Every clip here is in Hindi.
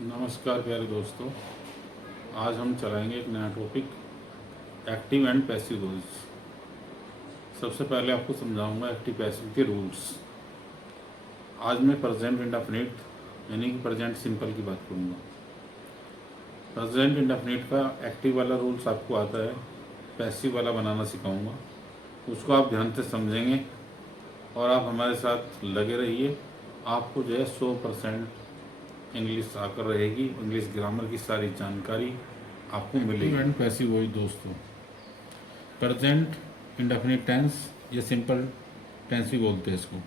नमस्कार प्यारे दोस्तों। आज हम चलाएंगे एक नया topic, active and passive rules. सबसे पहले आपको समझाऊंगा एक्टिव पैसिव के रूल्स। आज मैं प्रेजेंट इंडेफिनिट यानी कि प्रेजेंट सिंपल की बात करूंगा। प्रेजेंट इंडेफिनिट का एक्टिव वाला रूल्स आपको आता है, पैसिव वाला बनाना सिखाऊंगा। उसको आप ध्यान से समझेंगे और आप हमारे साथ लगे रहिए। आपको जो है 100% इंग्लिश आकर रहेगी। इंग्लिश ग्रामर की सारी जानकारी आपको मिलेगी। एंड पैसिव वॉइस दोस्तों, प्रेजेंट इंडेफिनिट टेंस या सिंपल टेंस भी बोलते हैं इसको।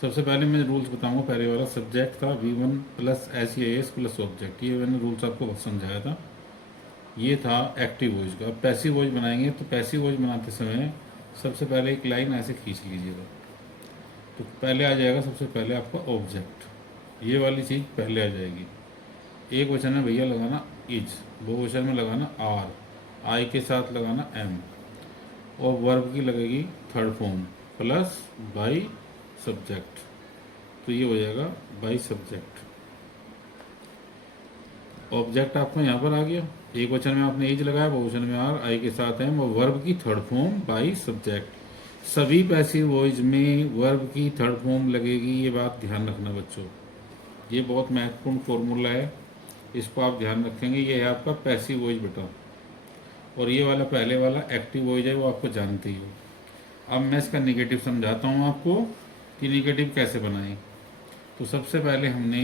सबसे पहले मैं रूल्स बताऊंगा। पहले वाला सब्जेक्ट था V1 plus SEAS plus object, ये मैंने रूल्स आपको समझाया था। ये था एक्टिव वॉइस का। अब पैसिव वॉइस बनाएंगे तो पैसिव वॉइस बनाते समय सबसे पहले एक लाइन ऐसे खींच लीजिएगा। तो पहले आ जाएगा सबसे पहले आपका ऑब्जेक्ट, ये वाली चीज़ पहले आ जाएगी। एक वचन में भैया लगाना इज, बहुवचन में लगाना आर, आई के साथ लगाना एम, और वर्ब की लगेगी third form plus by subject. तो ये हो जाएगा बाई सब्जेक्ट। ऑब्जेक्ट आपको यहाँ पर आ गया। एक वचन में आपने इज लगाया, बहुवचन में आर, आई के साथ एम, और वर्ब की थर्ड फॉर्म बाई सब्जेक्ट। सभी पैसिव वॉइस में वर्ब की थर्ड फॉर्म लगेगी, ये बात ध्यान रखना बच्चों। ये बहुत महत्वपूर्ण फॉर्मूला है, इसको आप ध्यान रखेंगे। ये है आपका पैसिव वॉइस बेटा। और ये वाला पहले वाला एक्टिव वॉइस है, वो आपको जानते ही हो। अब मैं इसका निगेटिव समझाता हूँ आपको कि निगेटिव कैसे बनाएं। तो सबसे पहले हमने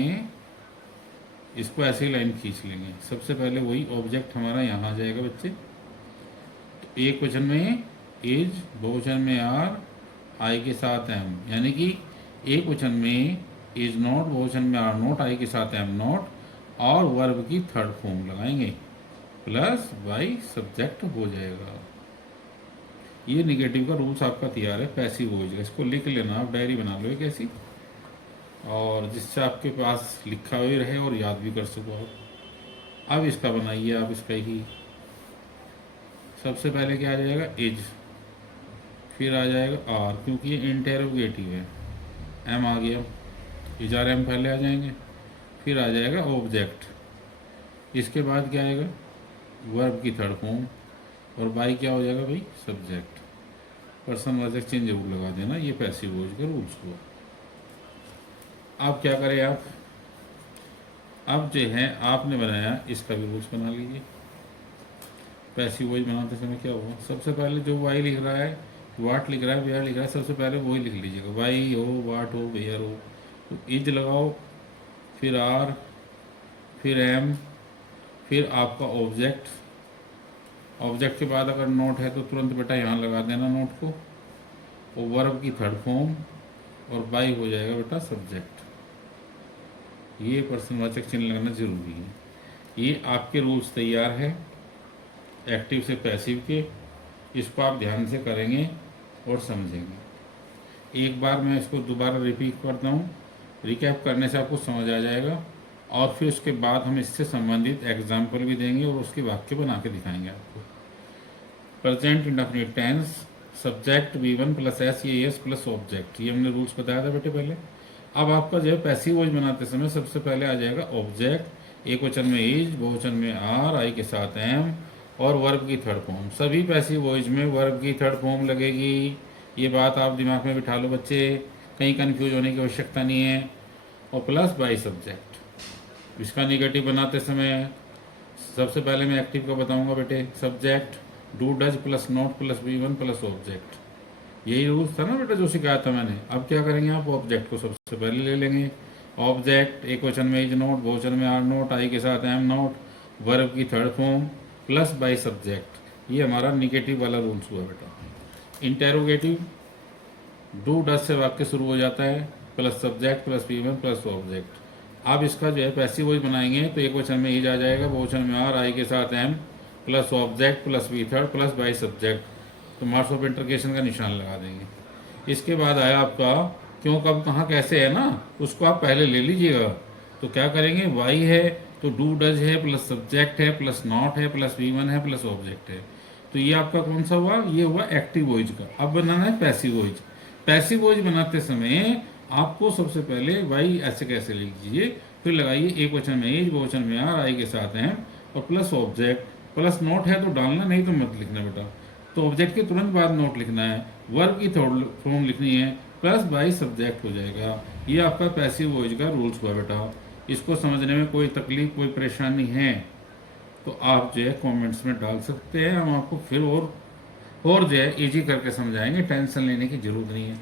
इसको ऐसे लाइन खींच लेंगे। सबसे पहले वही ऑब्जेक्ट हमारा यहाँ आ जाएगा बच्चे। तो एक वचन में इज, बहुवचन में आर, आई के साथ एम, यानी कि एक वचन में इज नॉट, बहुवचन में आर नॉट, आई के साथ एम नॉट, और वर्ब की थर्ड फॉर्म लगाएंगे प्लस बाई सब्जेक्ट हो जाएगा। ये निगेटिव का रूल्स आपका तैयार है पैसिव वॉइस का। इसको लिख लेना, आप डायरी बना लो एक ऐसी, और जिससे आपके पास लिखा हुआ रहे और याद भी कर सको आप। अब इसका बनाइए आप इसका ही। सबसे पहले क्या आ जाएगा इज, फिर आ जाएगा आर, क्योंकि ये इंटेरोगेटिव है, एम आ गया, इज आर एम पहले आ जाएंगे, फिर आ जाएगा ऑब्जेक्ट। इसके बाद क्या आएगा वर्ब की थर्ड फॉर्म, और बाई क्या हो जाएगा भाई सब्जेक्ट। पर्सन वाचक चिन्ह जरूर लगा देना, ये पैसिव वॉइस के रूल्स को। अब क्या करें आप, अब जो है आपने बनाया इसका भी रूल्स बना लीजिए। पैसिव वॉइस बनाते समय क्या होगा, सबसे पहले जो वाई लिख रहा है, वाट लिख रहा है, वेयर लिख रहा है, सबसे पहले वही लिख लीजिएगा। वाई हो, वाट हो, वेयर हो। तो इज लगाओ, फिर आर, फिर एम, फिर आपका ऑब्जेक्ट। ऑब्जेक्ट के बाद अगर नोट है तो तुरंत बेटा यहाँ लगा देना नोट को, और वर्ब की थर्ड फॉर्म, और बाई हो जाएगा बेटा सब्जेक्ट। ये पर्सनवाचक चिन्ह लगाना जरूरी है। ये आपके रूल्स तैयार है एक्टिव से पैसिव के। इसको आप ध्यान से करेंगे और समझेंगे। एक बार मैं इसको दोबारा रिपीट करता हूँ, रिकैप करने से आपको समझ आ जाएगा, और फिर उसके बाद हम इससे संबंधित एग्जाम्पल भी देंगे और उसके वाक्य बना के दिखाएंगे आपको। Present indefinite tense, subject V1 plus SEAS plus object, ये हमने रूल्स बताया था बेटे पहले। अब आपका जो है पैसिव वॉइस बनाते समय सबसे पहले आ जाएगा ऑब्जेक्ट, एक वचन में इज, बहुवचन में आर, आई के साथ एम, और वर्ब की थर्ड फॉर्म। सभी पैसिव वॉइस में वर्ब की थर्ड फॉर्म लगेगी। ये बात आप दिमाग में बिठा लो बच्चे, कहीं कंफ्यूज होने की आवश्यकता नहीं है। और प्लस बाई सब्जेक्ट। इसका निगेटिव बनाते समय सबसे पहले मैं एक्टिव का बताऊंगा बेटे। Subject do does plus not plus V1 plus object, यही रूल्स था ना बेटा जो सिखाया था मैंने। अब क्या करेंगे आप ऑब्जेक्ट को सबसे पहले ले लेंगे। ऑब्जेक्ट एक वचन में इज नॉट, बहुवचन में आर नॉट, आई के साथ एम नॉट, वर्ब की third form plus by subject. ये हमारा निगेटिव वाला रूल्स हुआ बेटा। इंटेरोगेटिव डू डज से वाक्य शुरू हो जाता है, plus subject plus V1 plus object. अब इसका जो है पैसिव वॉइस बनाएंगे तो एक वचन में इज आ जाएगा, बहुवचन में आर, आई के साथ M, plus object plus V third plus by subject. तो मार्क्स ऑफ इंटरगेशन का निशान लगा देंगे। इसके बाद आया आपका क्यों, कब, कहाँ, कैसे है ना, उसको आप पहले ले लीजिएगा। तो क्या करेंगे, वाई है तो डू डज है प्लस सब्जेक्ट है प्लस नॉट है प्लस V1 है प्लस ऑब्जेक्ट है। तो ये आपका कौन सा हुआ, ये हुआ एक्टिव वॉइस का। अब बनाना है पैसिव वॉइस। पैसिव वॉइस बनाते समय आपको सबसे पहले वाई ऐसे कैसे लिख दीजिए, फिर लगाइए एक वचन में इज, बहुवचन में आर, आई के साथ हैं, और प्लस ऑब्जेक्ट, प्लस नोट है तो डालना, नहीं तो मत लिखना बेटा। तो ऑब्जेक्ट के तुरंत बाद नोट लिखना है, वर्ब की थर्ड फॉर्म लिखनी है, प्लस बाई सब्जेक्ट हो जाएगा। ये आपका पैसिव वॉइस का रूल्स हुआ बेटा। इसको समझने में कोई तकलीफ, कोई परेशानी है तो आप जो है कमेंट्स में डाल सकते हैं, हम आपको फिर और जो है इजी करके समझाएंगे, टेंशन लेने की ज़रूरत नहीं है।